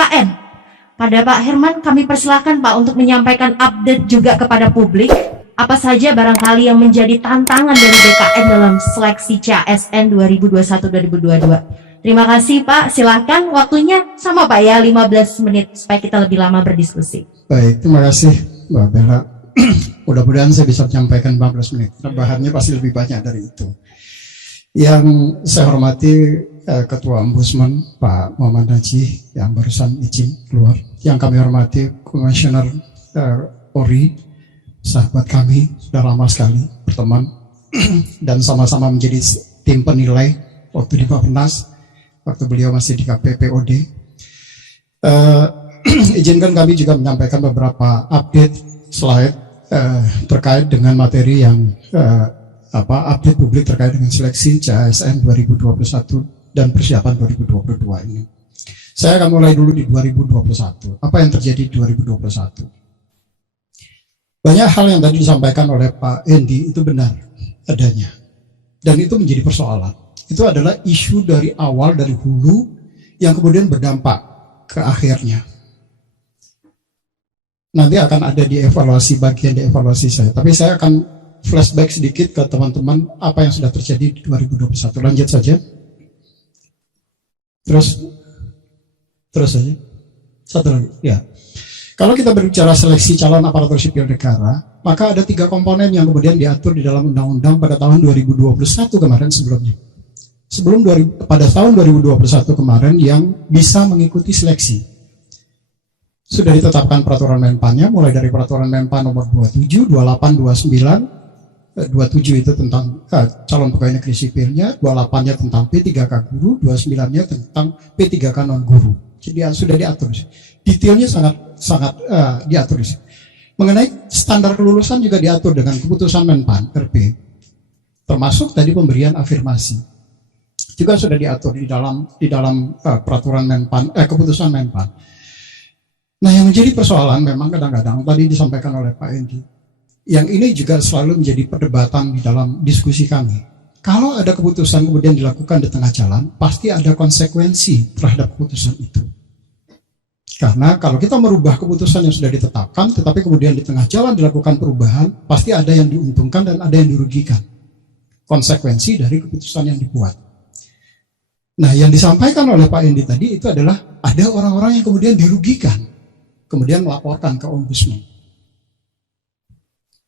BKN. Pada Pak Herman, kami persilakan Pak untuk menyampaikan update juga kepada publik. Apa saja barangkali yang menjadi tantangan dari BKN dalam seleksi CASN 2021-2022. Terima kasih Pak, silakan waktunya sama Pak ya, 15 menit supaya kita lebih lama berdiskusi. Baik, terima kasih Mbak Bella. Mudah-mudahan saya bisa menyampaikan 15 menit. Bahannya pasti lebih banyak dari itu. Yang saya hormati Ketua Ombudsman Pak Muhammad Najih yang barusan izin keluar. Yang kami hormati Komisioner Polri, sahabat kami, sudah lama sekali berteman dan sama-sama menjadi tim penilai waktu di Bappenas, waktu beliau masih di KPPOD. Izinkan kami juga menyampaikan beberapa update slide terkait dengan materi yang update publik terkait dengan seleksi CASN 2021 dan persiapan 2022 ini. Saya akan mulai dulu di 2021. Apa yang terjadi di 2021? Banyak hal yang tadi disampaikan oleh Pak Endi itu benar adanya. Dan itu menjadi persoalan. Itu adalah isu dari awal, dari hulu, yang kemudian berdampak ke akhirnya. Nanti akan ada di evaluasi, bagian di evaluasi saya. Tapi saya akan flashback sedikit ke teman-teman apa yang sudah terjadi di 2021. Lanjut saja. Terus saja. Satu lagi. Ya. Kalau kita berbicara seleksi calon aparatur sipil negara, maka ada 3 komponen yang kemudian diatur di dalam undang-undang pada tahun 2021 kemarin sebelumnya. Pada tahun 2021 kemarin yang bisa mengikuti seleksi. Sudah ditetapkan peraturan Menpannya, mulai dari peraturan Menpan nomor 27, 28, 29, 27 itu tentang calon pegawai negeri sipilnya, 28-nya tentang P3K guru, 29-nya tentang P3K non guru. Jadi sudah diatur. Detailnya sangat diatur. Mengenai standar kelulusan juga diatur dengan keputusan Menpan RP. Termasuk tadi pemberian afirmasi. Juga sudah diatur di dalam peraturan Menpan, keputusan Menpan. Nah, yang menjadi persoalan memang kadang-kadang tadi disampaikan oleh Pak Endi. Yang ini juga selalu menjadi perdebatan di dalam diskusi kami. Kalau ada keputusan kemudian dilakukan di tengah jalan, pasti ada konsekuensi terhadap keputusan itu. Karena kalau kita merubah keputusan yang sudah ditetapkan, tetapi kemudian di tengah jalan dilakukan perubahan, pasti ada yang diuntungkan dan ada yang dirugikan. Konsekuensi dari keputusan yang dibuat. Nah, yang disampaikan oleh Pak Endi tadi itu adalah ada orang-orang yang kemudian dirugikan, kemudian melaporkan ke Ombudsman.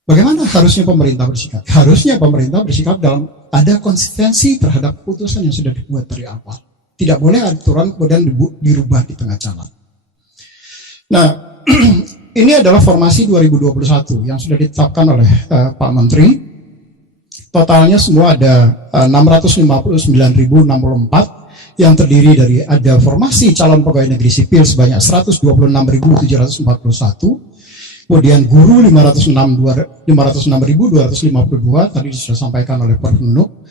Bagaimana harusnya pemerintah bersikap? Harusnya pemerintah bersikap dalam ada konsistensi terhadap keputusan yang sudah dibuat dari awal. Tidak boleh aturan kemudian dirubah di tengah jalan. Nah, ini adalah formasi 2021 yang sudah ditetapkan oleh Pak Menteri. Totalnya semua ada 659.064 yang terdiri dari ada formasi calon pegawai negeri sipil sebanyak 126.741. Kemudian guru 506.252 tadi sudah disampaikan oleh Pak Menuk,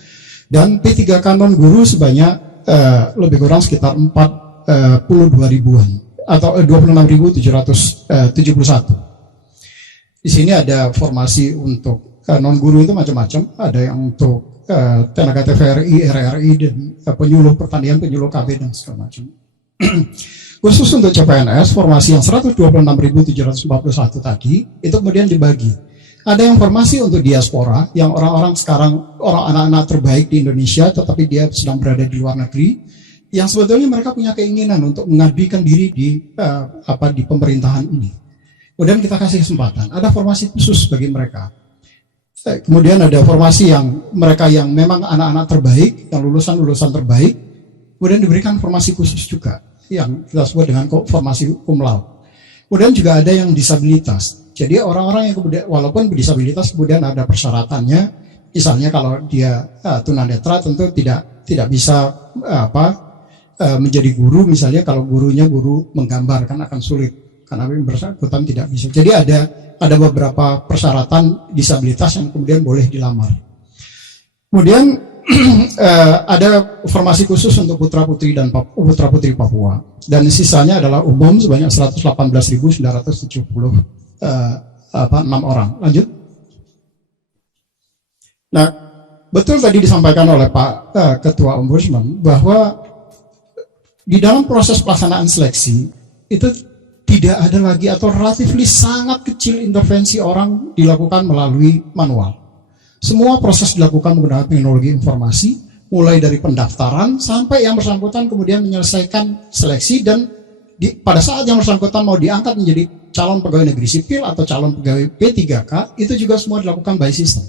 dan P3K non guru sebanyak lebih kurang sekitar 42 ribuan atau 26.771. Di sini ada formasi untuk non guru itu macam-macam, ada yang untuk tenaga TVRI, RRI dan penyuluh pertanian, penyuluh KB dan segala macam. Khusus untuk CPNS, formasi yang 126.741 tadi, itu kemudian dibagi. Ada yang formasi untuk diaspora, yang orang-orang sekarang, orang anak-anak terbaik di Indonesia, tetapi dia sedang berada di luar negeri, yang sebetulnya mereka punya keinginan untuk mengabdikan diri di pemerintahan ini. Kemudian kita kasih kesempatan, ada formasi khusus bagi mereka. Kemudian ada formasi yang mereka yang memang anak-anak terbaik, yang lulusan-lulusan terbaik, kemudian diberikan formasi khusus juga, yang kita sebut dengan formasi cum laude. Kemudian juga ada yang disabilitas. Jadi orang-orang yang kemudian walaupun berdisabilitas kemudian ada persyaratannya. Misalnya kalau dia tunanetra tentu tidak bisa menjadi guru. Misalnya kalau gurunya guru menggambar kan akan sulit karena bersangkutan tidak bisa. Jadi ada beberapa persyaratan disabilitas yang kemudian boleh dilamar. Kemudian ada formasi khusus untuk putra-putri dan putra-putri Papua, dan sisanya adalah umum sebanyak 118.976 orang. Lanjut. Nah, betul tadi disampaikan oleh Pak Ketua Ombudsman bahwa di dalam proses pelaksanaan seleksi itu tidak ada lagi atau relatifly sangat kecil intervensi orang dilakukan melalui manual. Semua proses dilakukan menggunakan teknologi informasi, mulai dari pendaftaran sampai yang bersangkutan kemudian menyelesaikan seleksi dan pada saat yang bersangkutan mau diangkat menjadi calon pegawai negeri sipil atau calon pegawai P3K, itu juga semua dilakukan by system.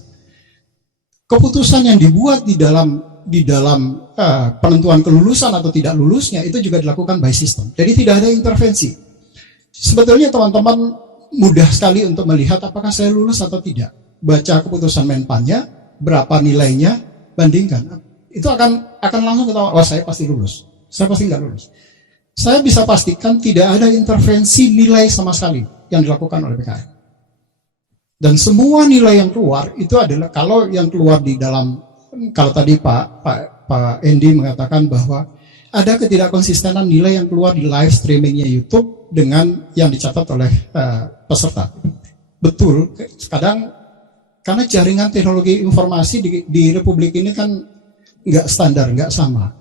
Keputusan yang dibuat di dalam penentuan kelulusan atau tidak lulusnya itu juga dilakukan by system. Jadi tidak ada intervensi. Sebetulnya teman-teman mudah sekali untuk melihat apakah saya lulus atau tidak. Baca keputusan Menpannya, berapa nilainya, bandingkan. Itu akan langsung ketahuan, oh saya pasti lulus, saya pasti nggak lulus. Saya bisa pastikan tidak ada intervensi nilai sama sekali yang dilakukan oleh BKN. Dan semua nilai yang keluar itu adalah kalau yang keluar di dalam, kalau tadi Pak Andy mengatakan bahwa ada ketidakkonsistenan nilai yang keluar di live streamingnya YouTube dengan yang dicatat oleh peserta. Betul, kadang karena jaringan teknologi informasi di Republik ini kan nggak standar, nggak sama.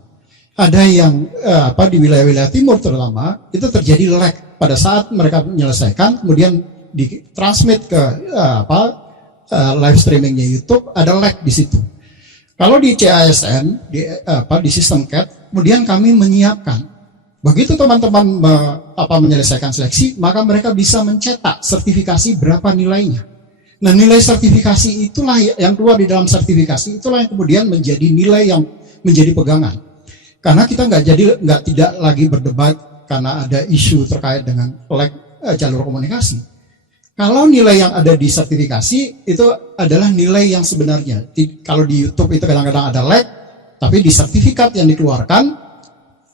Ada yang di wilayah-wilayah timur terutama itu terjadi lag pada saat mereka menyelesaikan, kemudian ditransmit ke live streamingnya YouTube, ada lag di situ. Kalau di CASN di sistem CAT, kemudian kami menyiapkan begitu teman-teman menyelesaikan seleksi, maka mereka bisa mencetak sertifikasi berapa nilainya. Nah, nilai sertifikasi itulah yang keluar di dalam sertifikasi, itulah yang kemudian menjadi nilai yang menjadi pegangan. Karena kita tidak lagi berdebat karena ada isu terkait dengan lag jalur komunikasi. Kalau nilai yang ada di sertifikasi itu adalah nilai yang sebenarnya. Kalau di YouTube itu kadang-kadang ada lag, tapi di sertifikat yang dikeluarkan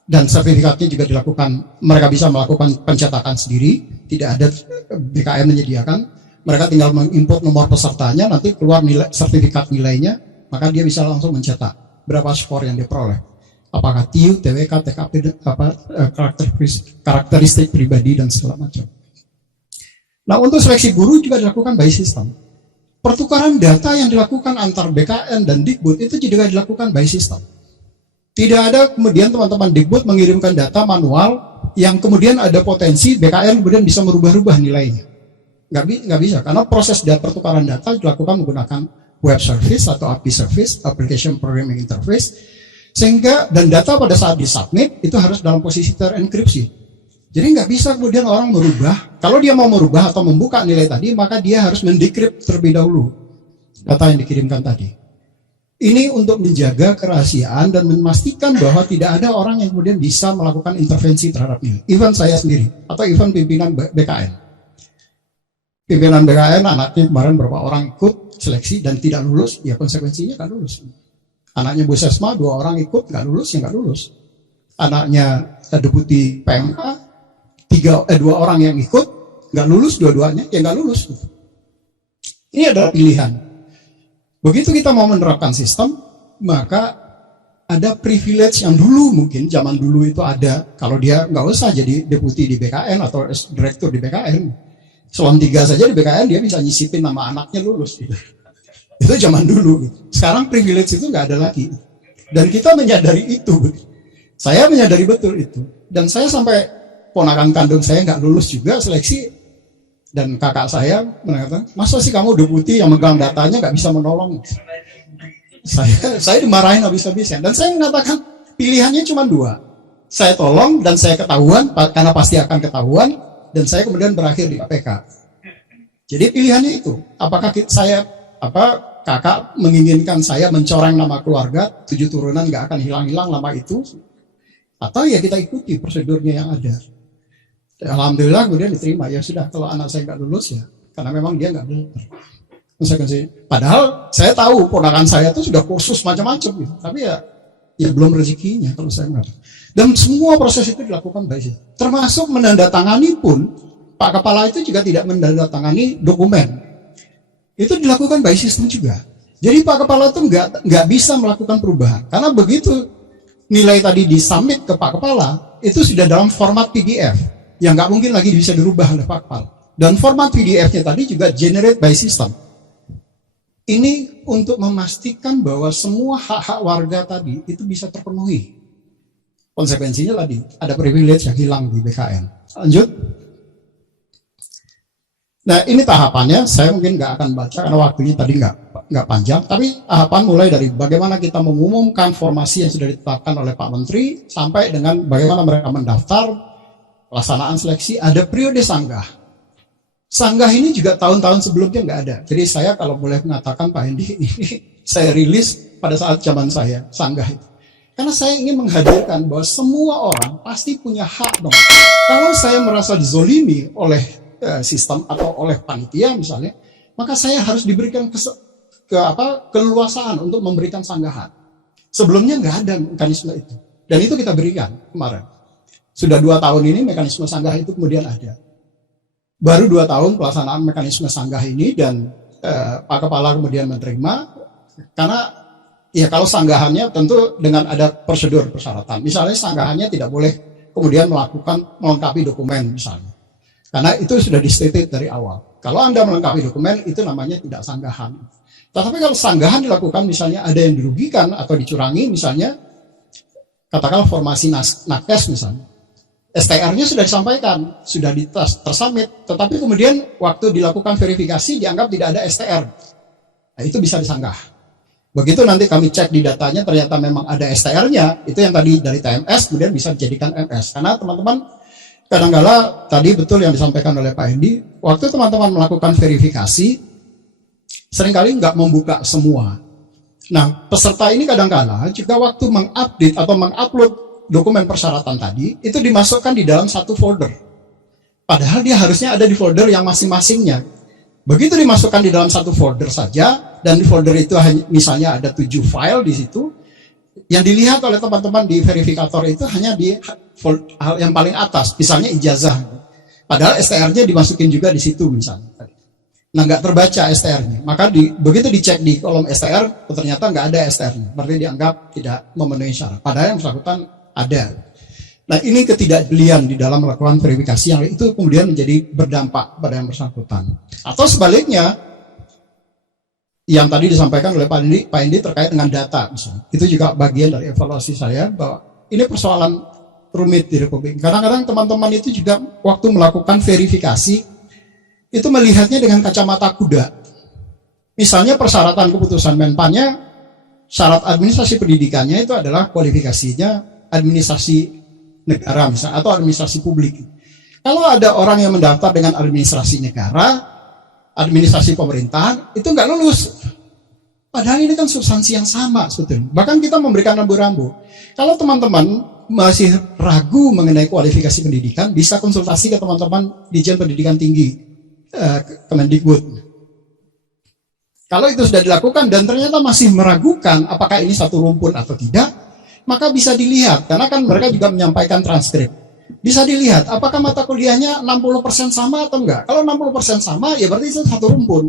dan sertifikatnya juga dilakukan, mereka bisa melakukan pencetakan sendiri, tidak ada BKN menyediakan. Mereka tinggal menginput nomor pesertanya, nanti keluar nilai sertifikat nilainya, maka dia bisa langsung mencetak berapa skor yang diperoleh. Apakah TIU, TWK, TKP, karakteristik pribadi dan segala macam. Nah, untuk seleksi guru juga dilakukan by system. Pertukaran data yang dilakukan antar BKN dan Dikbud itu juga dilakukan by system. Tidak ada kemudian teman-teman Dikbud mengirimkan data manual yang kemudian ada potensi BKN kemudian bisa merubah-rubah nilainya. Nggak bisa, karena proses pertukaran data dilakukan menggunakan web service atau API service, application programming interface, sehingga dan data pada saat disubmit itu harus dalam posisi terenkripsi. Jadi nggak bisa kemudian orang merubah. Kalau dia mau merubah atau membuka nilai tadi, maka dia harus mendekrip terlebih dahulu data yang dikirimkan tadi. Ini untuk menjaga kerahasiaan dan memastikan bahwa tidak ada orang yang kemudian bisa melakukan intervensi terhadap ini. Even saya sendiri atau even pimpinan BKN. Pimpinan BKN anaknya kemarin berapa orang ikut seleksi dan tidak lulus, ya konsekuensinya nggak lulus. Anaknya Bu Sesma 2 orang ikut nggak lulus, ya nggak lulus. Anaknya Deputi PMK 2 orang yang ikut nggak lulus, dua-duanya ya nggak lulus. Ini adalah pilihan. Begitu kita mau menerapkan sistem, maka ada privilege yang dulu mungkin zaman dulu itu ada. Kalau dia nggak usah jadi deputi di BKN atau direktur di BKN, Selon 3 saja di BKN dia bisa nyisipin nama anaknya lulus. Gitu. Itu zaman dulu. Sekarang privilege itu nggak ada lagi. Dan kita menyadari itu. Saya menyadari betul itu. Dan saya sampai ponakan kandung saya nggak lulus juga seleksi. Dan kakak saya mengatakan, masa sih kamu deputi yang megang datanya nggak bisa menolong? Saya dimarahin habis-habisan. Dan saya mengatakan pilihannya cuma 2. Saya tolong dan saya ketahuan, karena pasti akan ketahuan. Dan saya kemudian berakhir di KPK. Jadi pilihannya itu, apakah kakak menginginkan saya mencoreng nama keluarga, 7 turunan nggak akan hilang-hilang nama itu, atau ya kita ikuti prosedurnya yang ada. Alhamdulillah kemudian diterima, ya sudah kalau anak saya nggak lulus ya, karena memang dia nggak benar. Padahal saya tahu ponakan saya itu sudah kursus macam-macam, gitu. Tapi ya belum rezekinya kalau saya mengatakan. Dan semua proses itu dilakukan baik, termasuk menandatangani pun Pak Kepala itu juga tidak menandatangani dokumen. Itu dilakukan by system juga. Jadi Pak Kepala itu nggak bisa melakukan perubahan karena begitu nilai tadi disubmit ke Pak Kepala itu sudah dalam format PDF yang nggak mungkin lagi bisa dirubah oleh Pak Kepala. Dan format PDF-nya tadi juga generate by system. Ini untuk memastikan bahwa semua hak-hak warga tadi itu bisa terpenuhi. Konsekuensinya tadi ada privilege yang hilang di BKN. Lanjut. Nah, ini tahapannya. Saya mungkin nggak akan baca karena waktunya tadi nggak panjang. Tapi tahapan mulai dari bagaimana kita mengumumkan formasi yang sudah ditetapkan oleh Pak Menteri sampai dengan bagaimana mereka mendaftar, pelaksanaan seleksi, ada periode sanggah. Sanggah ini juga tahun-tahun sebelumnya nggak ada. Jadi saya kalau boleh mengatakan Pak Hendi ini saya rilis pada saat zaman saya sanggah itu. Karena saya ingin menghadirkan bahwa semua orang pasti punya hak dong. Kalau saya merasa dizolimi oleh sistem atau oleh panitia misalnya, maka saya harus diberikan keleluasaan untuk memberikan sanggahan. Sebelumnya nggak ada mekanisme itu, dan itu kita berikan kemarin. Sudah 2 tahun ini mekanisme sanggah itu kemudian ada. Baru 2 tahun pelaksanaan mekanisme sanggah ini dan Pak Kepala kemudian menerima, karena ya kalau sanggahannya tentu dengan ada prosedur persyaratan. Misalnya sanggahannya tidak boleh kemudian melengkapi dokumen misalnya. Karena itu sudah di-stated dari awal. Kalau Anda melengkapi dokumen, itu namanya tidak sanggahan. Tetapi kalau sanggahan dilakukan, misalnya ada yang dirugikan atau dicurangi, misalnya, katakanlah formasi nakes misalnya. STR-nya sudah disampaikan, sudah tersubmit, tetapi kemudian waktu dilakukan verifikasi, dianggap tidak ada STR. Nah, itu bisa disanggah. Begitu nanti kami cek di datanya, ternyata memang ada STR-nya, itu yang tadi dari TMS, kemudian bisa dijadikan MS. Karena teman-teman, kadang-kala tadi betul yang disampaikan oleh Pak Hendi, waktu teman-teman melakukan verifikasi, seringkali nggak membuka semua. Nah, peserta ini kadang-kala juga waktu mengupdate atau mengupload dokumen persyaratan tadi, itu dimasukkan di dalam satu folder. Padahal dia harusnya ada di folder yang masing-masingnya. Begitu dimasukkan di dalam satu folder saja, dan di folder itu misalnya ada 7 file di situ, yang dilihat oleh teman-teman di verifikator itu hanya di hal yang paling atas, misalnya ijazah. Padahal STR-nya dimasukin juga di situ misalnya. Nah, nggak terbaca STR-nya. Maka begitu dicek di kolom STR, ternyata nggak ada STR-nya. Berarti dianggap tidak memenuhi syarat. Padahal yang bersangkutan ada. Nah, ini ketidakjelian di dalam melakukan verifikasi yang itu kemudian menjadi berdampak pada yang bersangkutan. Atau sebaliknya, yang tadi disampaikan oleh Pak Hendi terkait dengan data misalnya. Itu juga bagian dari evaluasi saya bahwa ini persoalan rumit di Republik. Kadang-kadang teman-teman itu juga waktu melakukan verifikasi itu melihatnya dengan kacamata kuda. Misalnya persyaratan keputusan Menpannya, syarat administrasi pendidikannya itu adalah kualifikasinya administrasi negara misalnya, atau administrasi publik. Kalau ada orang yang mendaftar dengan administrasi negara, administrasi pemerintahan, itu nggak lulus. Padahal ini kan substansi yang sama sebetulnya. Bahkan kita memberikan rambu-rambu. Kalau teman-teman masih ragu mengenai kualifikasi pendidikan, bisa konsultasi ke teman-teman Ditjen Pendidikan Tinggi, Kemendikbud. Kalau itu sudah dilakukan dan ternyata masih meragukan apakah ini satu rumpun atau tidak, maka bisa dilihat, karena kan mereka juga menyampaikan transkrip. Bisa dilihat apakah mata kuliahnya 60% sama atau enggak. Kalau 60% sama, ya berarti itu satu rumpun.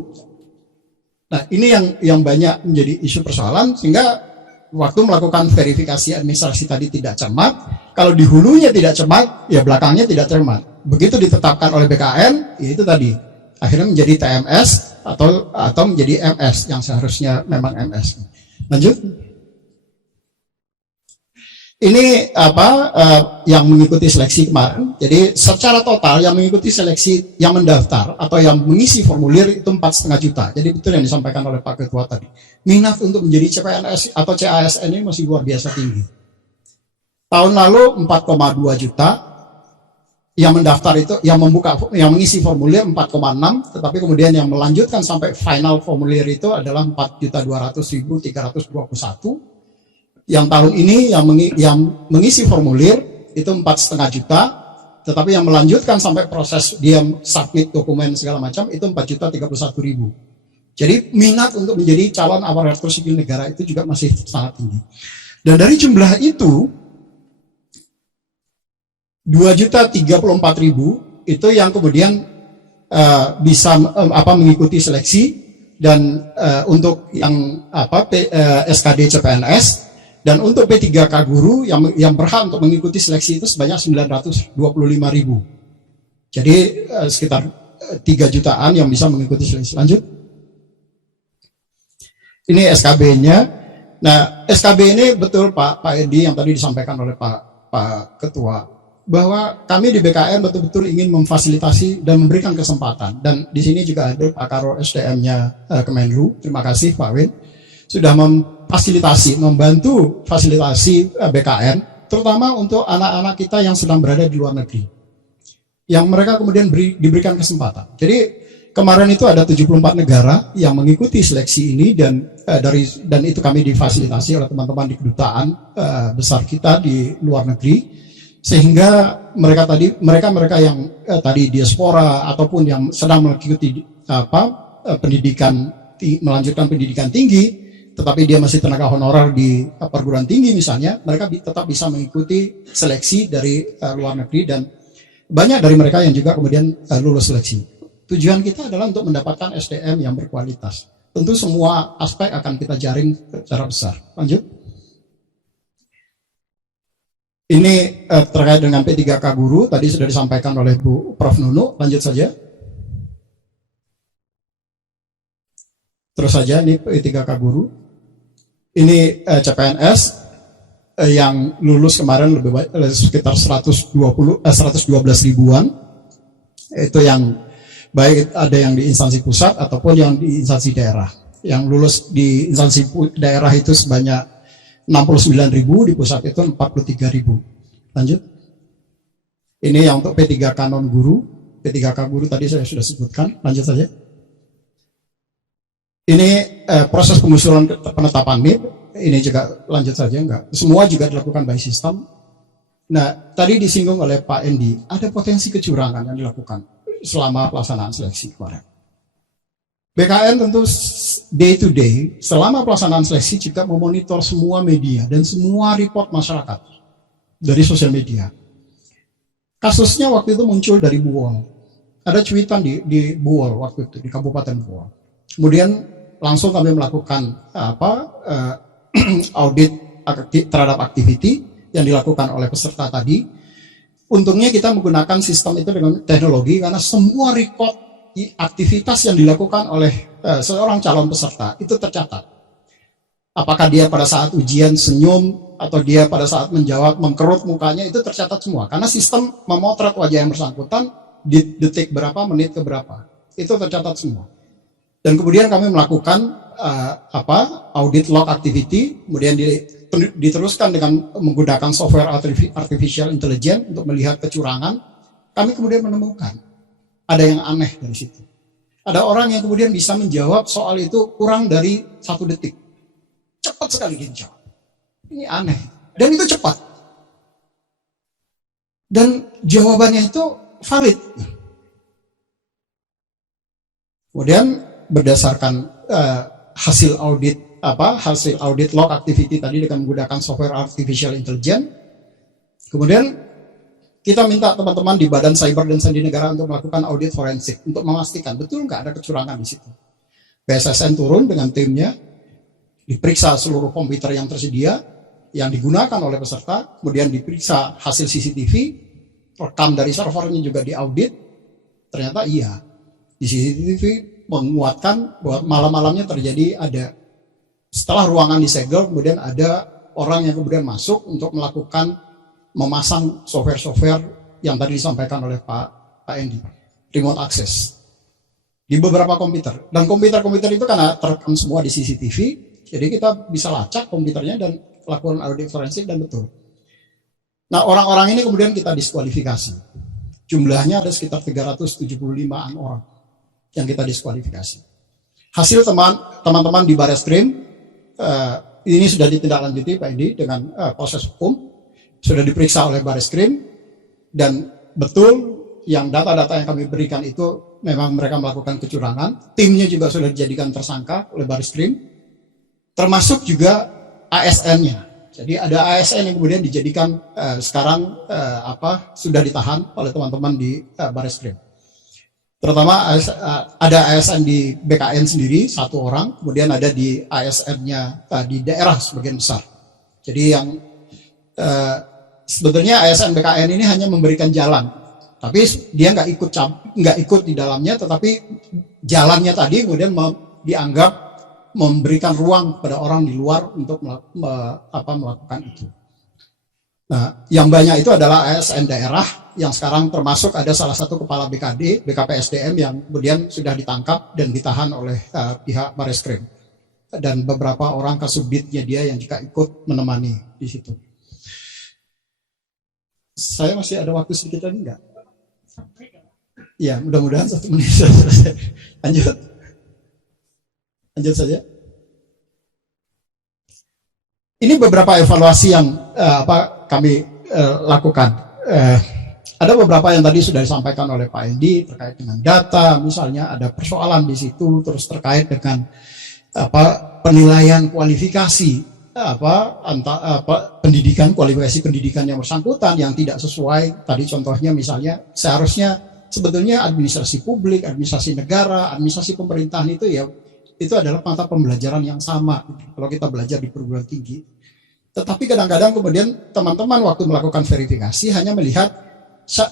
Nah, ini yang banyak menjadi isu persoalan, sehingga waktu melakukan verifikasi administrasi tadi tidak cermat. Kalau di hulunya tidak cermat, ya belakangnya tidak cermat. Begitu ditetapkan oleh BKN, ya itu tadi akhirnya menjadi TMS atau menjadi MS yang seharusnya memang MS. Lanjut. Ini yang mengikuti seleksi kemarin. Jadi secara total yang mengikuti seleksi, yang mendaftar atau yang mengisi formulir itu 4,5 juta. Jadi betul yang disampaikan oleh Pak Ketua tadi. Minat untuk menjadi CPNS atau CASN ini masih luar biasa tinggi. Tahun lalu 4,2 juta. Yang mendaftar itu, yang mengisi formulir 4,6, tetapi kemudian yang melanjutkan sampai final formulir itu adalah 4.200.321. Yang tahun ini yang mengisi formulir itu 4,5 juta, tetapi yang melanjutkan sampai proses dia submit dokumen segala macam itu 4.031.000. Jadi minat untuk menjadi calon aparatur sipil negara itu juga masih sangat tinggi. Dan dari jumlah itu 2.034.000 itu yang kemudian bisa mengikuti seleksi dan untuk yang SKD CPNS. Dan untuk P3K guru yang berhak untuk mengikuti seleksi itu sebanyak 925.000. Jadi sekitar 3 jutaan yang bisa mengikuti seleksi. Lanjut. Ini SKB-nya. Nah, SKB ini betul Pak Edi yang tadi disampaikan oleh Pak Ketua. bahwa kami di BKN betul-betul ingin memfasilitasi dan memberikan kesempatan. Dan di sini juga ada Pak Karo SDM-nya Kemenlu. Terima kasih Pak Win sudah memfasilitasi, membantu fasilitasi BKN, terutama untuk anak-anak kita yang sedang berada di luar negeri, yang mereka kemudian diberikan kesempatan. Jadi kemarin itu ada 74 negara yang mengikuti seleksi ini, dan itu kami difasilitasi oleh teman-teman di kedutaan besar kita di luar negeri, sehingga mereka yang tadi diaspora ataupun yang sedang mengikuti melanjutkan pendidikan tinggi, tetapi dia masih tenaga honorer di perguruan tinggi misalnya, mereka tetap bisa mengikuti seleksi dari luar negeri, dan banyak dari mereka yang juga kemudian lulus seleksi. Tujuan kita adalah untuk mendapatkan SDM yang berkualitas. Tentu semua aspek akan kita jaring secara besar. Lanjut. Ini terkait dengan P3K Guru, tadi sudah disampaikan oleh Bu Prof. Nunu. Lanjut saja. Terus saja, ini P3K Guru. Ini CPNS yang lulus kemarin lebih banyak, sekitar 112 ribuan. Itu yang baik ada yang di instansi pusat ataupun yang di instansi daerah. Yang lulus di instansi daerah itu sebanyak 69 ribu, di pusat itu 43 ribu. Lanjut. Ini yang untuk P3K non guru, P3K guru tadi saya sudah sebutkan. Lanjut saja. Ini proses pengusulan penetapan NIP, ini juga lanjut saja, enggak. Semua juga dilakukan by system. Nah, tadi disinggung oleh Pak Endi, ada potensi kecurangan yang dilakukan selama pelaksanaan seleksi kemarin. BKN tentu day to day, selama pelaksanaan seleksi juga memonitor semua media dan semua report masyarakat dari sosial media. Kasusnya waktu itu muncul dari Buwol. Ada cuitan di Buwol waktu itu, di Kabupaten Buwol. Kemudian langsung kami melakukan audit terhadap aktiviti yang dilakukan oleh peserta tadi. Untungnya kita menggunakan sistem itu dengan teknologi, karena semua record aktivitas yang dilakukan oleh seorang calon peserta itu tercatat. Apakah dia pada saat ujian senyum, atau dia pada saat menjawab mengkerut mukanya, itu tercatat semua. Karena sistem memotret wajah yang bersangkutan di detik berapa, menit ke berapa. Itu tercatat semua. Dan kemudian kami melakukan audit log activity, kemudian diteruskan dengan menggunakan software artificial intelligence untuk melihat kecurangan. Kami kemudian menemukan ada yang aneh dari situ. Ada orang yang kemudian bisa menjawab soal itu kurang dari 1 detik. Cepat sekali dia jawab. Ini aneh. Dan itu cepat. Dan jawabannya itu valid. Kemudian berdasarkan hasil audit log activity tadi dengan menggunakan software artificial intelligence, kemudian kita minta teman-teman di Badan Cyber dan Sandi Negara untuk melakukan audit forensik untuk memastikan betul nggak ada kecurangan di situ. BSSN turun dengan timnya, diperiksa seluruh komputer yang tersedia yang digunakan oleh peserta, kemudian diperiksa hasil CCTV, rekam dari servernya juga diaudit. Ternyata iya, di CCTV menguatkan bahwa malam-malamnya terjadi setelah ruangan disegel, kemudian ada orang yang kemudian masuk untuk melakukan memasang software-software yang tadi disampaikan oleh Pak Endi, remote access di beberapa komputer. Dan komputer-komputer itu karena terekam semua di CCTV, jadi kita bisa lacak komputernya dan lakukan audit forensik, dan betul. Nah, orang-orang ini kemudian kita diskualifikasi. Jumlahnya ada sekitar 375-an orang yang kita diskualifikasi. Hasil teman-teman di Bareskrim ini sudah ditindaklanjuti Pak Edi dengan proses hukum, sudah diperiksa oleh Bareskrim, dan betul yang data-data yang kami berikan itu memang mereka melakukan kecurangan. Timnya juga sudah dijadikan tersangka oleh Bareskrim, termasuk juga ASN-nya. Jadi ada ASN yang kemudian dijadikan sekarang sudah ditahan oleh teman-teman di Bareskrim. Terutama ada ASN di BKN sendiri 1 orang, kemudian ada di ASN-nya di daerah sebagian besar. Jadi yang sebetulnya ASN BKN ini hanya memberikan jalan, tapi dia nggak ikut di dalamnya, tetapi jalannya tadi kemudian dianggap memberikan ruang pada orang di luar untuk melakukan itu. Nah, yang banyak itu adalah ASN daerah yang sekarang termasuk ada salah satu kepala BKD, BKPSDM yang kemudian sudah ditangkap dan ditahan oleh pihak Bareskrim. Dan beberapa orang kasubditnya dia yang juga ikut menemani di situ. Saya masih ada waktu sedikit lagi enggak? Ya, mudah-mudahan 1 menit sudah selesai. Lanjut. Lanjut saja. Ini beberapa evaluasi yang kami lakukan. Ada beberapa yang tadi sudah disampaikan oleh Pak Endi terkait dengan data, misalnya ada persoalan di situ, terus terkait dengan penilaian kualifikasi pendidikan, kualifikasi pendidikan yang bersangkutan yang tidak sesuai. Tadi contohnya misalnya seharusnya sebetulnya administrasi publik, administrasi negara, administrasi pemerintahan itu adalah mata pembelajaran yang sama kalau kita belajar di perguruan tinggi. Tetapi kadang-kadang kemudian teman-teman waktu melakukan verifikasi hanya melihat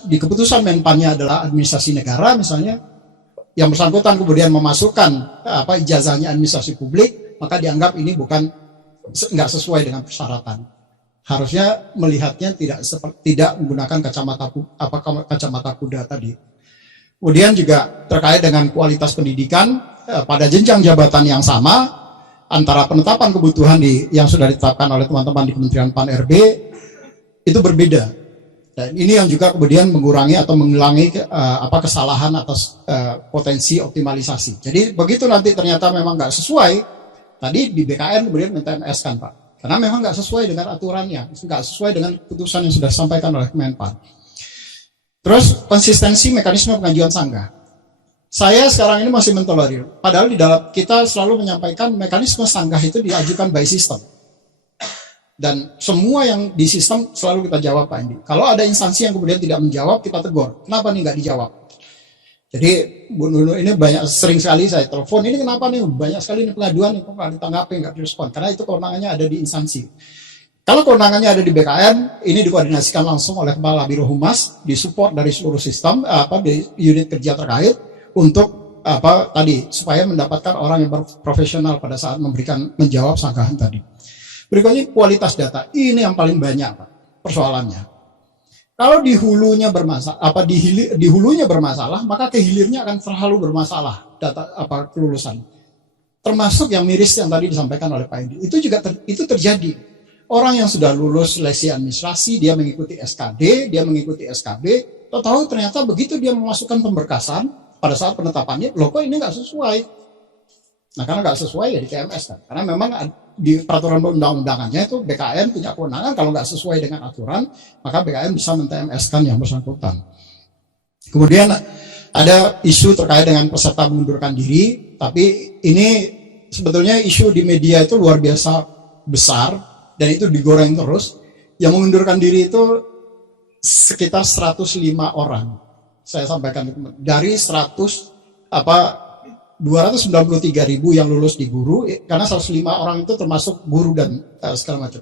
di keputusan Menpannya adalah administrasi negara misalnya, yang bersangkutan kemudian memasukkan ijazahnya administrasi publik, maka dianggap ini nggak sesuai dengan persyaratan. Harusnya melihatnya tidak menggunakan kacamata kuda tadi. Kemudian juga terkait dengan kualitas pendidikan pada jenjang jabatan yang sama antara penetapan kebutuhan yang sudah ditetapkan oleh teman-teman di Kementerian Pan-RB itu berbeda. Dan ini yang juga kemudian mengurangi atau mengulangi kesalahan atas potensi optimalisasi. Jadi begitu nanti ternyata memang nggak sesuai, tadi di BKN kemudian minta MS kan Pak, karena memang nggak sesuai dengan aturannya, nggak sesuai dengan keputusan yang sudah disampaikan oleh Kemenpan. Terus konsistensi mekanisme pengajuan sanggah. Saya sekarang ini masih mentolerir, padahal di dalam kita selalu menyampaikan mekanisme sanggah itu diajukan by system. Dan semua yang di sistem selalu kita jawab Pak Andi. Kalau ada instansi yang kemudian tidak menjawab, kita tegur. Kenapa nih nggak dijawab? Jadi Bu Nunu ini sering sekali saya telepon, ini kenapa nih banyak sekali nih pengaduan nih, kok nggak ditanggapi, nggak direspon. Karena itu kewenangannya ada di instansi. Kalau kewenangannya ada di BKN, ini dikoordinasikan langsung oleh Kepala Biro Humas, disupport dari seluruh sistem, di unit kerja terkait untuk supaya mendapatkan orang yang profesional pada saat menjawab sanggahan tadi. Berikutnya kualitas data, ini yang paling banyak Pak, persoalannya. Kalau di hulunya bermasalah, maka ke hilirnya akan selalu bermasalah data kelulusan. Termasuk yang miris yang tadi disampaikan oleh Pak Edi. Itu terjadi. Orang yang sudah lulus seleksi administrasi, dia mengikuti SKD, dia mengikuti SKB, tahu ternyata begitu dia memasukkan pemberkasan pada saat penetapannya, loh kok ini nggak sesuai. Nah karena nggak sesuai ya di TMS kan. Karena memang di peraturan undang-undangannya itu BKN punya kewenangan kalau nggak sesuai dengan aturan, maka BKN bisa men-TMS-kan yang bersangkutan. Kemudian ada isu terkait dengan peserta mengundurkan diri, tapi ini sebetulnya isu di media itu luar biasa besar dan itu digoreng terus. Yang mengundurkan diri itu sekitar 105 orang. Saya sampaikan dari 293.000 yang lulus di guru, karena 105 orang itu termasuk guru dan segala macam.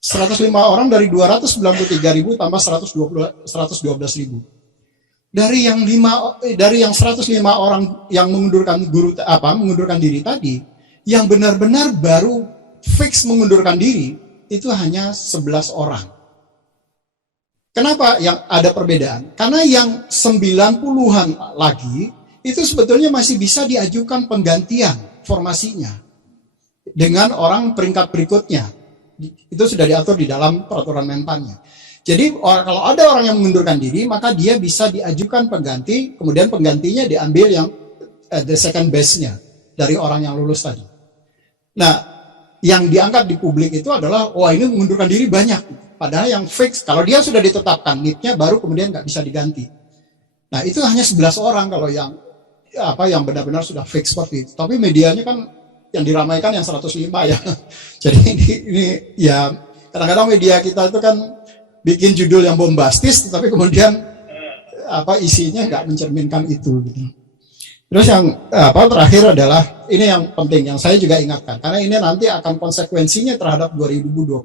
105 orang dari 293.000 tambah 112.000. Dari yang 105 orang yang mengundurkan diri tadi, yang benar-benar baru fix mengundurkan diri itu hanya 11 orang. Kenapa yang ada perbedaan? Karena yang 90-an lagi itu sebetulnya masih bisa diajukan penggantian formasinya dengan orang peringkat berikutnya. Itu sudah diatur di dalam peraturan Menpannya. Jadi kalau ada orang yang mengundurkan diri, maka dia bisa diajukan pengganti, kemudian penggantinya diambil yang the second base-nya dari orang yang lulus tadi. Nah, yang diangkat di publik itu adalah, ini mengundurkan diri banyak. Padahal yang fix, kalau dia sudah ditetapkan NIP-nya, baru kemudian nggak bisa diganti. Nah, itu hanya 11 orang kalau yang benar-benar sudah fix seperti itu. Tapi medianya kan yang diramaikan yang 105 ya. Jadi ini ya kadang-kadang media kita itu kan bikin judul yang bombastis, tapi kemudian isinya nggak mencerminkan itu. Gitu. Terus yang terakhir adalah ini yang penting yang saya juga ingatkan karena ini nanti akan konsekuensinya terhadap 2022.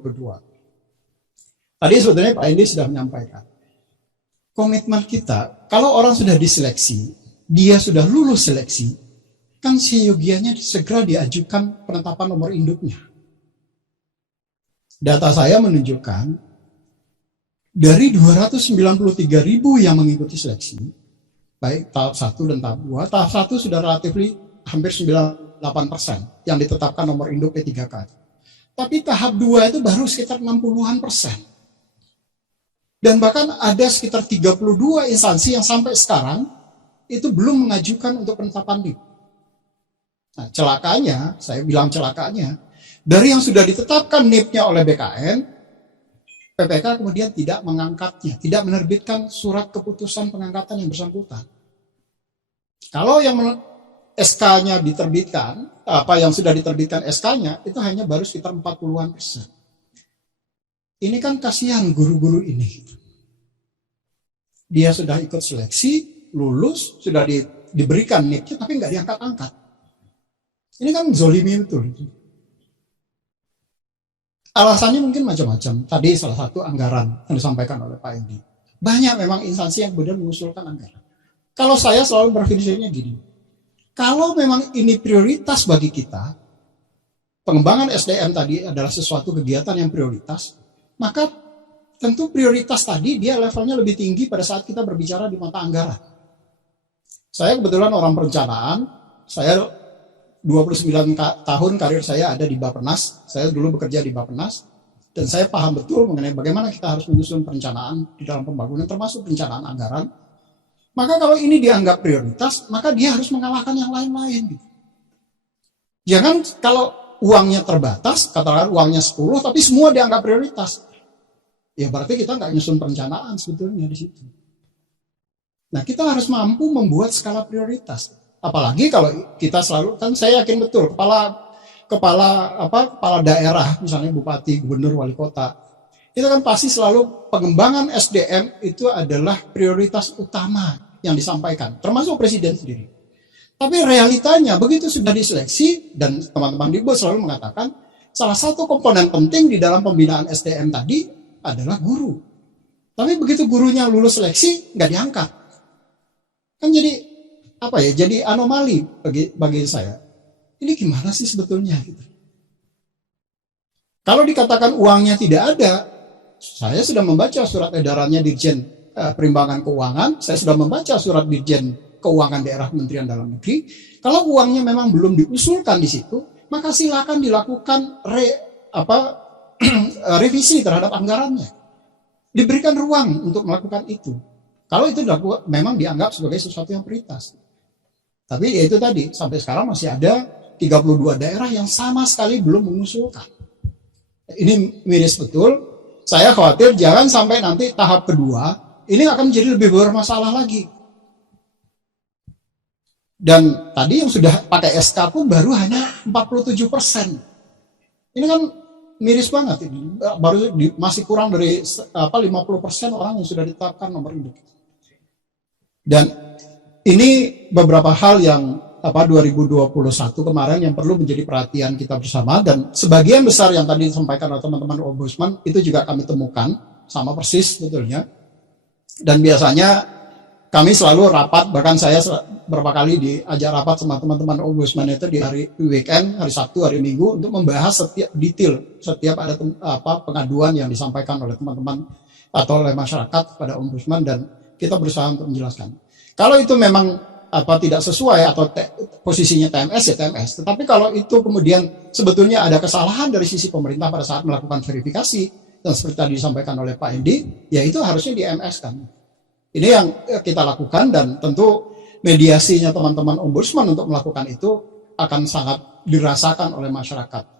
Tadi sebetulnya Pak Edi sudah menyampaikan komitmen kita kalau orang sudah diseleksi, dia sudah lulus seleksi, kan seyogianya segera diajukan penetapan nomor induknya. Data saya menunjukkan Dari 293.000 yang mengikuti seleksi, baik tahap 1 dan tahap 2, tahap 1 sudah relatif hampir 98% yang ditetapkan nomor induk P3K. Tapi tahap 2 itu baru sekitar 60-an%. Dan bahkan ada sekitar 32 instansi yang sampai sekarang itu belum mengajukan untuk penetapan NIP. Nah, celakanya, saya bilang celakanya, dari yang sudah ditetapkan NIP-nya oleh BKN, PPK kemudian tidak mengangkatnya, tidak menerbitkan surat keputusan pengangkatan yang bersangkutan. Kalau yang SK-nya diterbitkan, apa yang sudah diterbitkan SK-nya, itu hanya baru sekitar 40-an%. Ini kan kasihan guru-guru ini. Dia sudah ikut seleksi, lulus, sudah diberikan NIP-nya, tapi nggak diangkat-angkat. Ini kan zolimi betul. Alasannya mungkin macam-macam. Tadi salah satu anggaran yang disampaikan oleh Pak Edi. Banyak memang instansi yang kemudian mengusulkan anggaran. Kalau saya selalu berpikirnya gini, kalau memang ini prioritas bagi kita, pengembangan SDM tadi adalah sesuatu kegiatan yang prioritas, maka tentu prioritas tadi dia levelnya lebih tinggi pada saat kita berbicara di mata anggaran. Saya kebetulan orang perencanaan, saya 29 tahun karir saya ada di Bappenas, saya dulu bekerja di Bappenas, dan saya paham betul mengenai bagaimana kita harus menyusun perencanaan di dalam pembangunan, termasuk perencanaan anggaran. Maka kalau ini dianggap prioritas, maka dia harus mengalahkan yang lain-lain. Jangan kalau uangnya terbatas, katakan uangnya 10, tapi semua dianggap prioritas. Ya berarti kita nggak nyusun perencanaan sebetulnya di situ. Nah, kita harus mampu membuat skala prioritas. Apalagi kalau kita selalu, kan saya yakin betul kepala daerah, misalnya bupati, gubernur, wali kota, itu kan pasti selalu pengembangan SDM itu adalah prioritas utama yang disampaikan, termasuk presiden sendiri. Tapi realitanya begitu sudah diseleksi, dan teman-teman di BOS selalu mengatakan salah satu komponen penting di dalam pembinaan SDM tadi adalah guru. Tapi begitu gurunya lulus seleksi nggak diangkat, kan jadi apa ya? Jadi anomali bagi saya. Ini gimana sih sebetulnya? Gitu. Kalau dikatakan uangnya tidak ada, saya sudah membaca surat edarannya Dirjen Perimbangan Keuangan, saya sudah membaca surat Dirjen Keuangan Daerah Kementerian Dalam Negeri. Kalau uangnya memang belum diusulkan di situ, maka silakan dilakukan revisi terhadap anggarannya. Diberikan ruang untuk melakukan itu. Kalau itu memang dianggap sebagai sesuatu yang prioritas. Tapi ya itu tadi, sampai sekarang masih ada 32 daerah yang sama sekali belum mengusulkan. Ini miris betul. Saya khawatir jangan sampai nanti tahap kedua, ini akan menjadi lebih bermasalah lagi. Dan tadi yang sudah pakai SK pun baru hanya 47%. Ini kan miris banget ini. Baru masih kurang dari 50% orang yang sudah ditetapkan nomor induk. Dan ini beberapa hal yang 2021 kemarin yang perlu menjadi perhatian kita bersama, dan sebagian besar yang tadi disampaikan oleh teman-teman Ombudsman itu juga kami temukan sama persis sebetulnya. Dan biasanya kami selalu rapat, bahkan saya beberapa kali diajak rapat sama teman-teman Ombudsman itu di hari weekend, hari Sabtu, hari Minggu, untuk membahas setiap detail, setiap ada pengaduan yang disampaikan oleh teman-teman atau oleh masyarakat kepada Ombudsman, dan kita berusaha untuk menjelaskan. Kalau itu memang tidak sesuai atau posisinya TMS ya TMS, tetapi kalau itu kemudian sebetulnya ada kesalahan dari sisi pemerintah pada saat melakukan verifikasi, dan seperti tadi disampaikan oleh Pak Endi, ya itu harusnya di MS kan. Ini yang kita lakukan, dan tentu mediasinya teman-teman Ombudsman untuk melakukan itu akan sangat dirasakan oleh masyarakat.